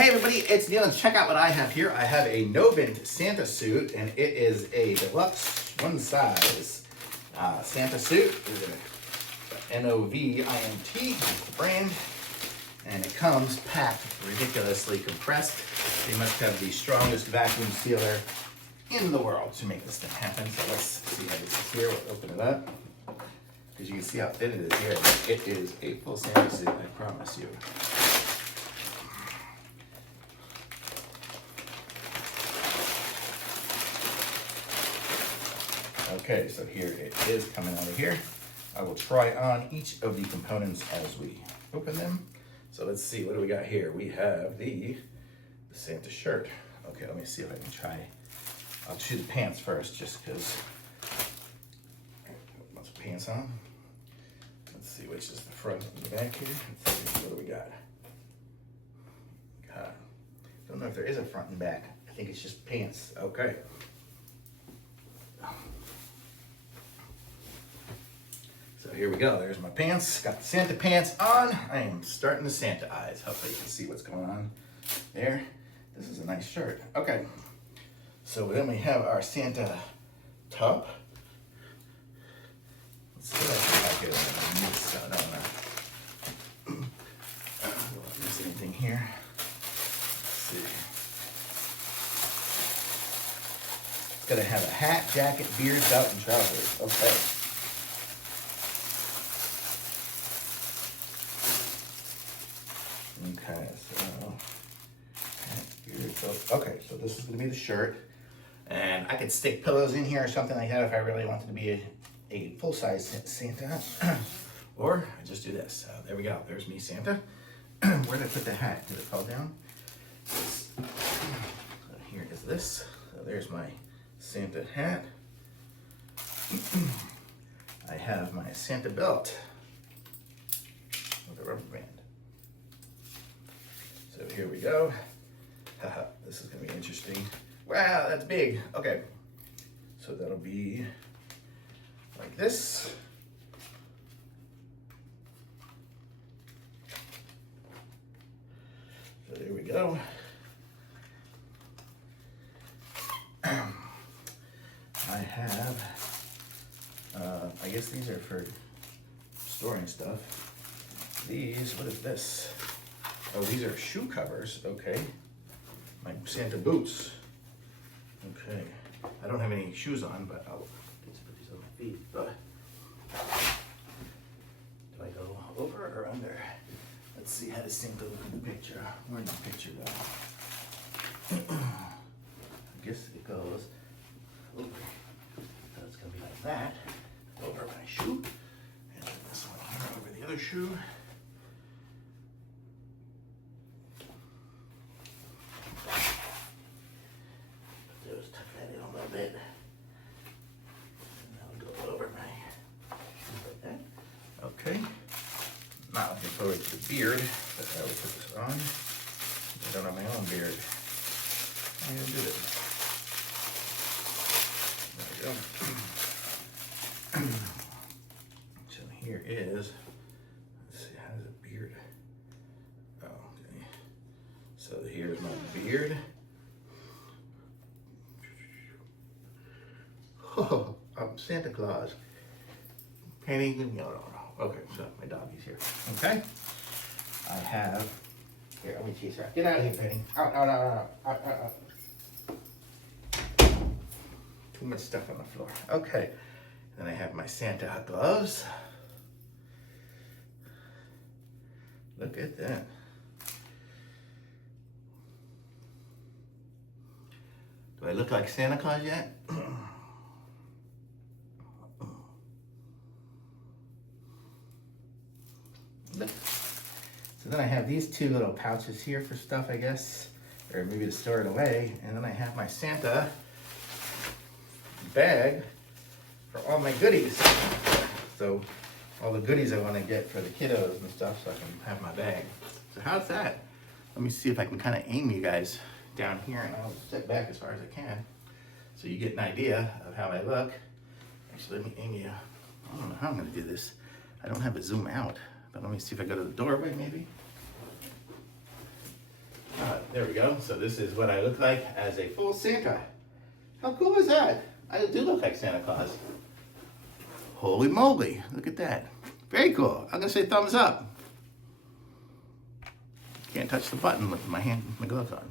Hey everybody, it's Neil, and check out what I have here. I have a Novint Santa suit, and it is a deluxe one size Santa suit. Novint, that's the brand. And it comes packed ridiculously compressed. They must have the strongest vacuum sealer in the world to make this thing happen. So let's see how this is here. We'll open it up. Because you can see how thin it is here. It is a full Santa suit, I promise you. Okay, so here it is coming out of here. I will try on each of the components as we open them. So let's see, what do we got here? We have the Santa shirt. Okay, let me see if I can try. I'll choose the pants first, just because. Put some pants on. Let's see which is the front and the back here. Let's see, what do we got? Don't know if there is a front and back. I think it's just pants. Okay. So here we go, there's my pants. Got the Santa pants on. I am starting the Santa eyes. Hopefully you can see what's going on there. This is a nice shirt. Okay, so then we have our Santa top. Let's see what I can back here. I don't miss anything here. Let's see. It's gonna have a hat, jacket, beard, belt, and trousers. Okay. Okay, so this is gonna be the shirt. And I could stick pillows in here or something like that if I really wanted to be a full-size Santa. Or I just do this. There we go, there's me, Santa. Where did I put the hat? Did it fall down? So here is this. So there's my Santa hat. I have my Santa belt with a rubber band. So here we go. Haha, this is gonna be interesting. Wow, that's big. Okay, so that'll be like this. So there we go. I have, I guess these are for storing stuff. These, what is this? Oh, these are shoe covers, okay. My Santa boots. Okay. I don't have any shoes on, but I'll just put these on my feet. But do I go over or under? Let's see how does Santa look in the picture. Where'd the picture go? I guess it goes over. So it's gonna be like that. Over my shoe. And then this one here over the other shoe. Bit. And I'll go over my shoes like that. Okay. Not looking forward to the beard, but I will put this on. I don't have my own beard. I'm gonna do this. There we go. So here is, let's see, how does a beard? Oh, okay. So here's my beard. Oh, I'm Santa Claus. Penny, no. Okay, so my doggy's here. Okay. I have, here, let me tease her. Get out of here, Penny. Out. Too much stuff on the floor. Okay. Then I have my Santa gloves. Look at that. Do I look like Santa Claus yet? So then I have these two little pouches here for stuff, I guess, or maybe to store it away. And then I have my Santa bag for all my goodies. So all the goodies I want to get for the kiddos and stuff, so I can have my bag. So how's that? Let me see if I can kind of aim you guys down here, and I'll sit back as far as I can so you get an idea of how I look. Actually, let me aim you. I don't know how I'm going to do this. I don't have a zoom out. But let me see if I go to the doorway, maybe. There we go. So this is what I look like as a full Santa. How cool is that? I do look like Santa Claus. Holy moly, look at that. Very cool. I'm gonna say thumbs up. Can't touch the button with my hand, my gloves on.